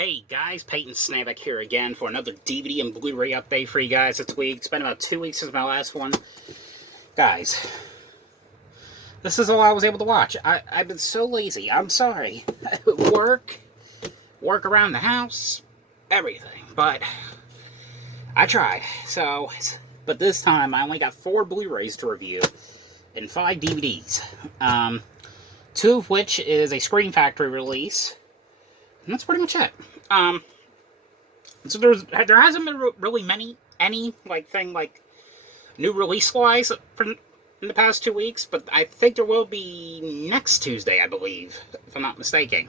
Hey guys, Peyton Snabeck here again for another DVD and Blu-ray update for you guys this week. It's been about 2 weeks since my last one. Guys, this is all I was able to watch. I've been so lazy. I'm sorry. work around the house, everything. But I tried. But this time I only got 4 Blu-rays to review and 5 DVDs. 2 of which is a Scream Factory release. And that's pretty much it. So there hasn't been really any new release-wise in the past 2 weeks, but I think there will be next Tuesday, I believe, if I'm not mistaken.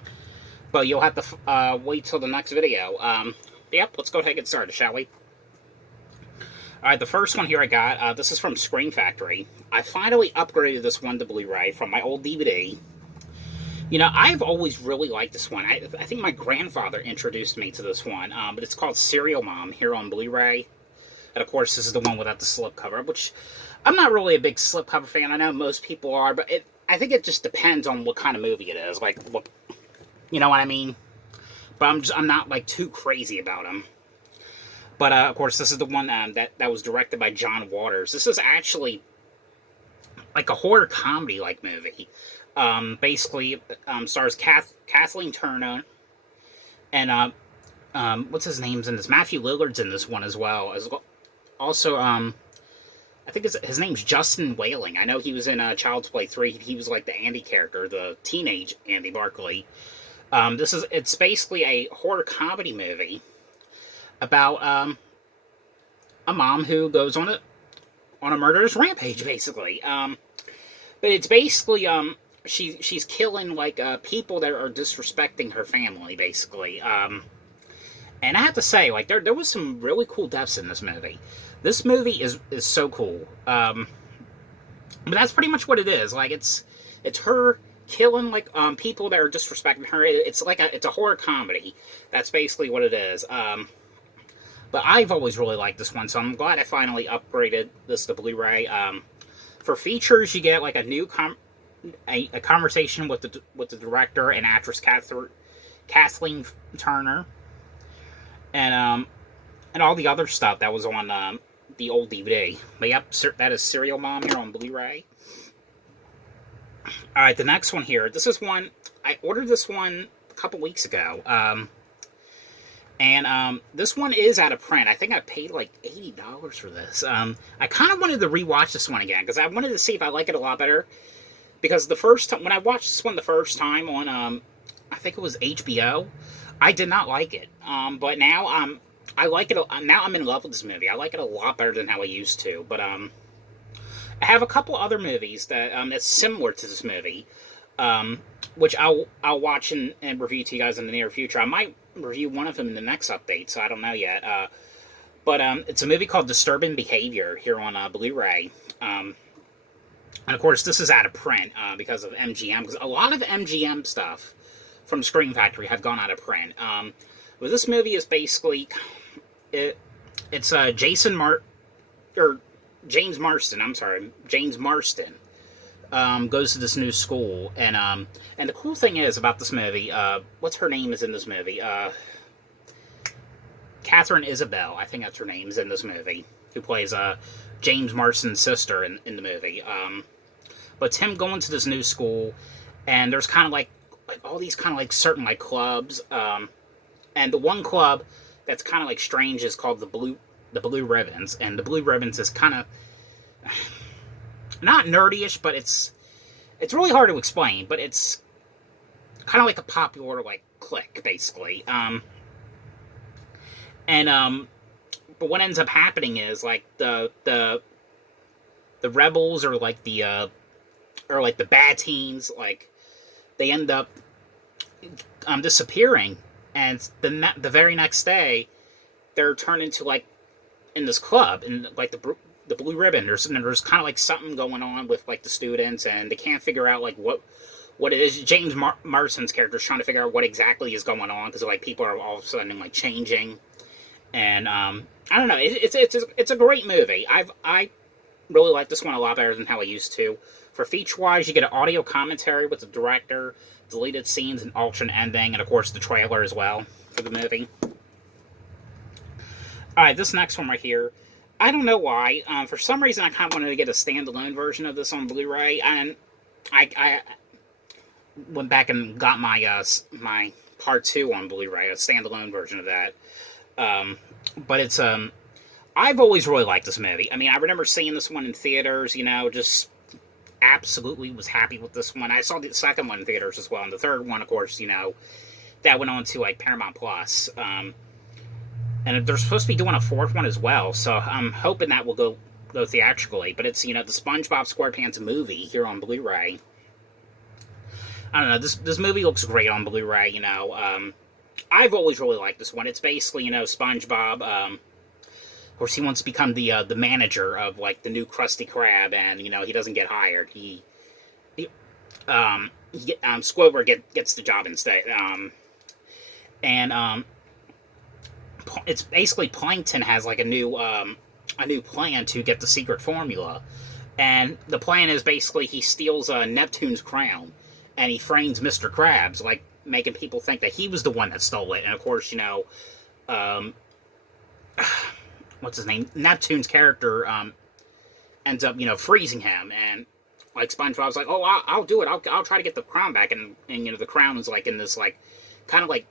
But you'll have to wait till the next video. Yep, let's go ahead and get started, shall we? Alright, the first one here I got, this is from Scream Factory. I finally upgraded this one to Blu-ray from my old DVD. You know, I've always really liked this one. I think my grandfather introduced me to this one, but it's called Serial Mom here on Blu-ray. And of course, this is the one without the slipcover, which I'm not really a big slipcover fan. I know most people are, but I think it just depends on what kind of movie it is. Like, what, you know what I mean? But I'm not like too crazy about them. But of course, this is the one that was directed by John Waters. This is actually like a horror comedy like movie. Basically, stars Kathleen Turner, and, what's his name's in this? Matthew Lillard's in this one as well. Also, I think his name's Justin Whaling. I know he was in Child's Play 3. He was like the Andy character, the teenage Andy Barkley. It's basically a horror comedy movie about, a mom who goes on a murderous rampage, basically. But it's basically, she's killing, like, people that are disrespecting her family, basically. And I have to say, like, there was some really cool deaths in this movie. This movie is so cool. But that's pretty much what it is. Like, it's her killing, like, people that are disrespecting her. It's a horror comedy. That's basically what it is. But I've always really liked this one, so I'm glad I finally upgraded this to Blu-ray. For features, you get, like, a new a conversation with the director and actress Kathleen Turner, and all the other stuff that was on the old DVD. But yep, that is Serial Mom here on Blu-ray. All right, the next one here. This is one I ordered. This one a couple weeks ago, and this one is out of print. I think I paid like $80 for this. I kind of wanted to rewatch this one again because I wanted to see if I like it a lot better. Because the first time, when I watched this one the first time on, I think it was HBO, I did not like it. But now, I like it, now I'm in love with this movie. I like it a lot better than how I used to. But, I have a couple other movies that's similar to this movie, which I'll watch and review to you guys in the near future. I might review one of them in the next update, so I don't know yet. But it's a movie called Disturbing Behavior here on Blu-ray. And of course, this is out of print because of MGM. Because a lot of MGM stuff from Scream Factory have gone out of print. But this movie is basically it's James Marston. I'm sorry, James Marston goes to this new school, and the cool thing is about this movie. What's her name is in this movie? Catherine Isabel, I think that's her name, is in this movie, who plays James Marston's sister in the movie. But it's him going to this new school, and there's kind of like all these kind of like certain like clubs, and the one club that's kind of like strange is called the Blue Ribbons, and the Blue Ribbons is kind of not nerdy-ish, but it's really hard to explain, but it's kind of like a popular like clique, basically. But what ends up happening is like the rebels or like the bad teens, like they end up disappearing, and the very next day they're turned into like in this club in like the Blue Ribbon. There's kind of like something going on with like the students, and they can't figure out like what it is. James Marston's character is trying to figure out what exactly is going on because like people are all of a sudden like changing. And, I don't know, it's a great movie. I really like this one a lot better than how I used to. For feature-wise, you get an audio commentary with the director, deleted scenes and alternate ending, and of course the trailer as well for the movie. Alright, this next one right here, I don't know why. For some reason, I kind of wanted to get a standalone version of this on Blu-ray, and I went back and got my my Part 2 on Blu-ray, a standalone version of that. But it's I've always really liked this movie. I mean, I remember seeing this one in theaters. You know, just absolutely was happy with this one. I saw the second one in theaters as well, and the third one, of course, you know, that went on to like Paramount Plus. And they're supposed to be doing a fourth one as well, so I'm hoping that will go theatrically. But it's, you know, the SpongeBob SquarePants movie here on Blu-ray. I don't know, this movie looks great on Blu-ray, you know. I've always really liked this one. It's basically, you know, SpongeBob, of course, he wants to become the manager of, like, the new Krusty Krab, and, you know, he doesn't get hired. Squidward gets the job instead. It's basically Plankton has like a new plan to get the secret formula, and the plan is basically he steals Neptune's crown, and he frames Mr. Krabs, like making people think that he was the one that stole it. And of course, you know, what's his name? Neptune's character ends up, you know, freezing him, and like SpongeBob's like, oh, I'll do it. I'll try to get the crown back, and you know the crown is like in this like kind of like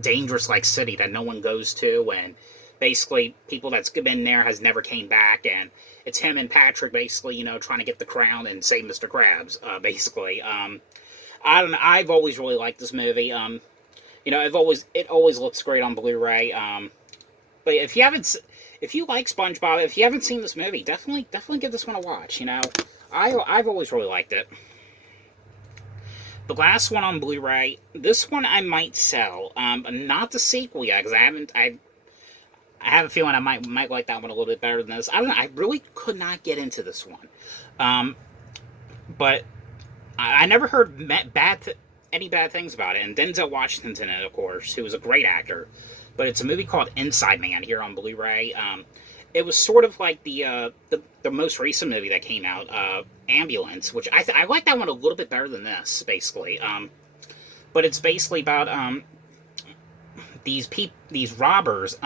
dangerous like city that no one goes to, and basically people that's been there has never came back, and it's him and Patrick basically, you know, trying to get the crown and save Mr. Krabs, basically. I don't know, I've always really liked this movie. You know, it always looks great on Blu-ray. But if you like SpongeBob, if you haven't seen this movie, definitely give this one a watch. You know, I've always really liked it. The last one on Blu-ray, this one I might sell. Not the sequel yet, because I have a feeling I might like that one a little bit better than this. I don't know, I really could not get into this one. But I never heard any bad things about it. And Denzel Washington's in it, of course, who was a great actor. But it's a movie called Inside Man here on Blu-ray. It was sort of like the most recent movie that came out, Ambulance, which I like that one a little bit better than this, basically. But it's basically about these robbers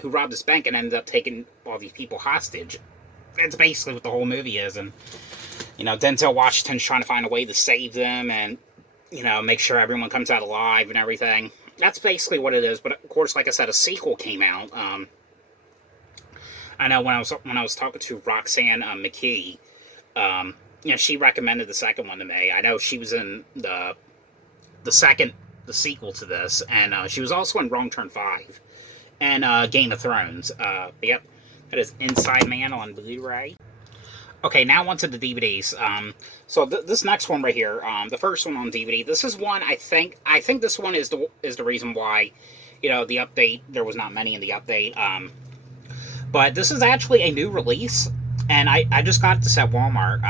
who robbed this bank and ended up taking all these people hostage. That's basically what the whole movie is, and you know, Denzel Washington's trying to find a way to save them, and you know, make sure everyone comes out alive and everything. That's basically what it is. But of course, like I said, a sequel came out. I know when I was talking to Roxanne McKee, you know, she recommended the second one to me. I know she was in the sequel to this, and she was also in Wrong Turn 5 and Game of Thrones. Yep, that is Inside Man on Blu-ray. Okay, now onto the DVDs. So this next one right here, the first one on DVD. This is one I think this one is the reason why, you know, the update, there was not many in the update. But this is actually a new release, and I just got this at Walmart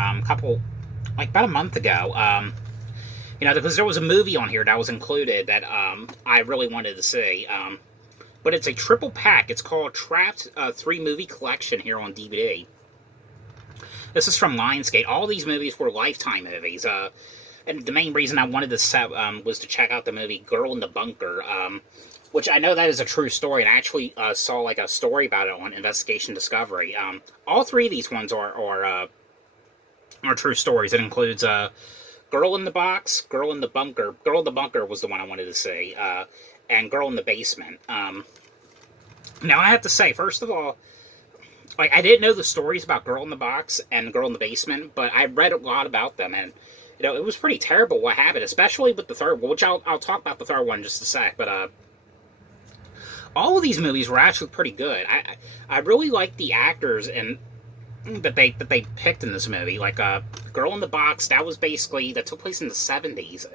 about a month ago. You know, because there was a movie on here that was included that I really wanted to see. But it's a triple pack. It's called Trapped 3-Movie Collection here on DVD. This is from Lionsgate. All these movies were Lifetime movies. And the main reason I wanted to set was to check out the movie Girl in the Bunker, which I know that is a true story, and I actually saw like a story about it on Investigation Discovery. All three of these ones are true stories. It includes Girl in the Box, Girl in the Bunker. Girl in the Bunker was the one I wanted to see, and Girl in the Basement. Now I have to say, first of all, like I didn't know the stories about Girl in the Box and Girl in the Basement, but I read a lot about them, and you know, it was pretty terrible what happened, especially with the third one, which I'll talk about the third one in just a sec, but all of these movies were actually pretty good. I really liked the actors and that they picked in this movie. Like Girl in the Box, that took place in the 70s.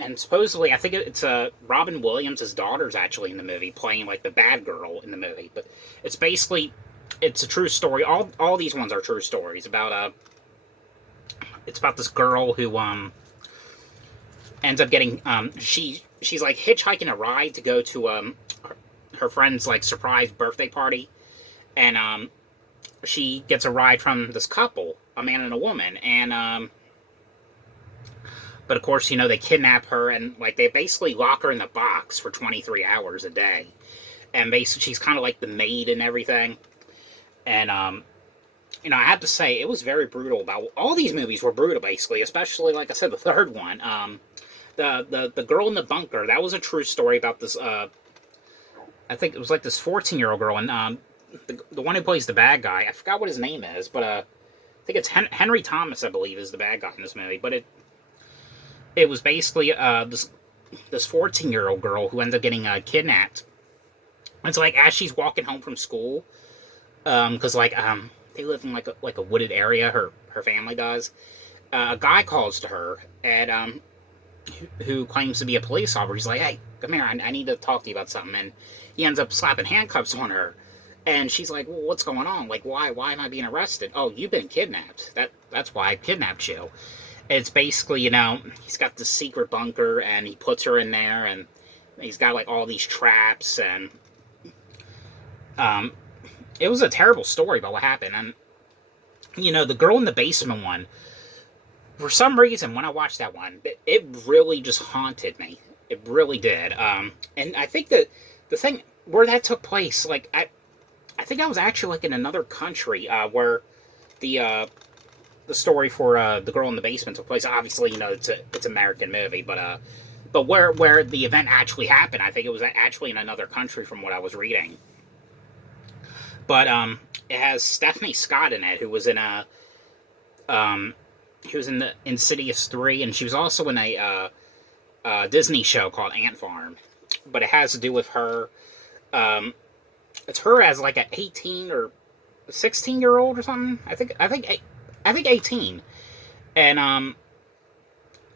And supposedly, I think it's Robin Williams' daughter's actually in the movie, playing like the bad girl in the movie. But it's a true story. All these ones are true stories about it's about this girl who ends up getting she's like hitchhiking a ride to go to her friend's like surprise birthday party, and she gets a ride from this couple, a man and a woman, and But of course, you know, they kidnap her and like they basically lock her in the box for 23 hours a day. And basically she's kind of like the maid and everything. And you know, I have to say it was very brutal. About all these movies were brutal, basically, especially like I said, the third one. The girl in the bunker, that was a true story about this. I think it was like this 14-year-old girl, and the one who plays the bad guy, I forgot what his name is, but I think it's Henry Thomas, I believe, is the bad guy in this movie. But it was basically this 14-year-old girl who ends up getting kidnapped. And so like as she's walking home from school, because like they live in like a wooded area, her family does. A guy calls to her and who claims to be a police officer. He's like, "Hey, come here, I need to talk to you about something." And he ends up slapping handcuffs on her. And she's like, "Well, what's going on? Like, why am I being arrested?" "Oh, you've been kidnapped. That's why I kidnapped you." It's basically, you know, he's got this secret bunker, and he puts her in there, and he's got, like, all these traps, and it was a terrible story about what happened. And, you know, the girl in the basement one, for some reason, when I watched that one, it really just haunted me. It really did. And I think that the thing where that took place, like, I think I was actually, like, in another country, where the story for the girl in the basement took place. Obviously, you know, it's an American movie, but where the event actually happened, I think it was actually in another country from what I was reading. But it has Stephanie Scott in it, who was in the Insidious 3, and she was also in a Disney show called Ant Farm. But it has to do with her. It's her as like an 18 or 16-year-old or something. I think 18. And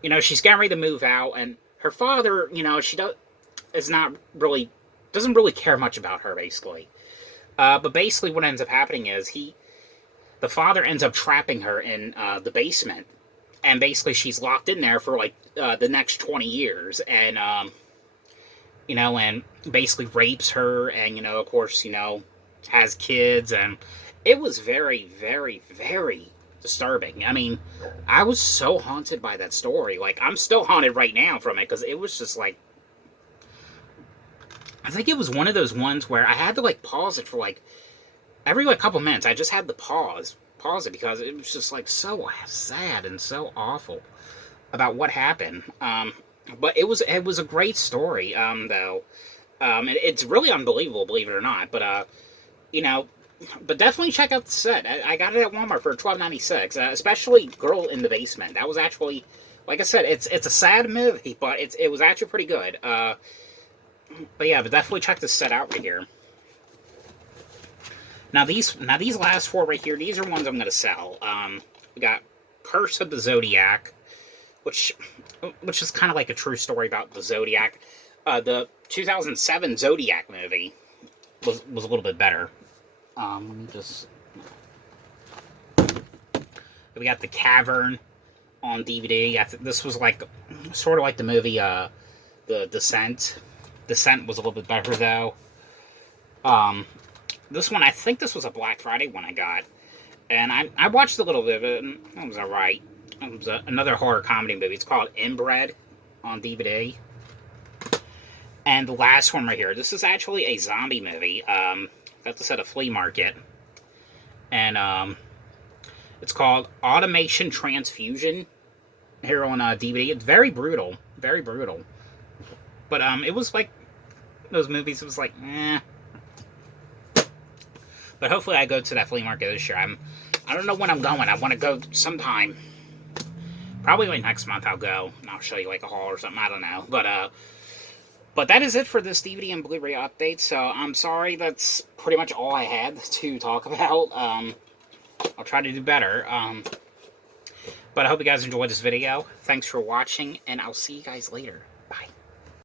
you know, she's getting ready to move out, and her father, you know, doesn't really care much about her, basically. But basically what ends up happening is the father ends up trapping her in the basement, and basically she's locked in there for like the next 20 years, and you know, and basically rapes her, and, you know, of course, you know, has kids, and it was very, very, very disturbing. I mean, I was so haunted by that story. Like, I'm still haunted right now from it, because it was just like, I think it was one of those ones where I had to, like, pause it for, like, every, like, couple minutes. I just had to pause it, because it was just, like, so sad and so awful about what happened. But it was a great story, though. It's really unbelievable, believe it or not. But, you know, but definitely check out the set. I got it at Walmart for $12.96, especially Girl in the Basement. That was actually, like I said, it's a sad movie, but it was actually pretty good. But yeah, but definitely check this set out right here. Now these last four right here, these are ones I'm going to sell. We got Curse of the Zodiac, which is kind of like a true story about the Zodiac. The 2007 Zodiac movie was a little bit better. Let me just... We got the Cavern on DVD. This was like sort of like the movie The Descent. Descent was a little bit better though. This one, I think this was a Black Friday one I got, and I watched a little bit of it, and it was alright. It was another horror comedy movie. It's called INBRED on DVD. And the last one right here, this is actually a zombie movie. Got this at a flea market, and it's called Automation Transfusion here on DVD. It's very brutal, very brutal. But it was like those movies. It was like, eh. But hopefully I go to that flea market this year. I don't know when I'm going. I want to go sometime. Probably like next month I'll go, and I'll show you like a haul or something. I don't know. But that is it for this DVD and Blu-ray update. So I'm sorry, that's pretty much all I had to talk about. I'll try to do better. But I hope you guys enjoyed this video. Thanks for watching, and I'll see you guys later.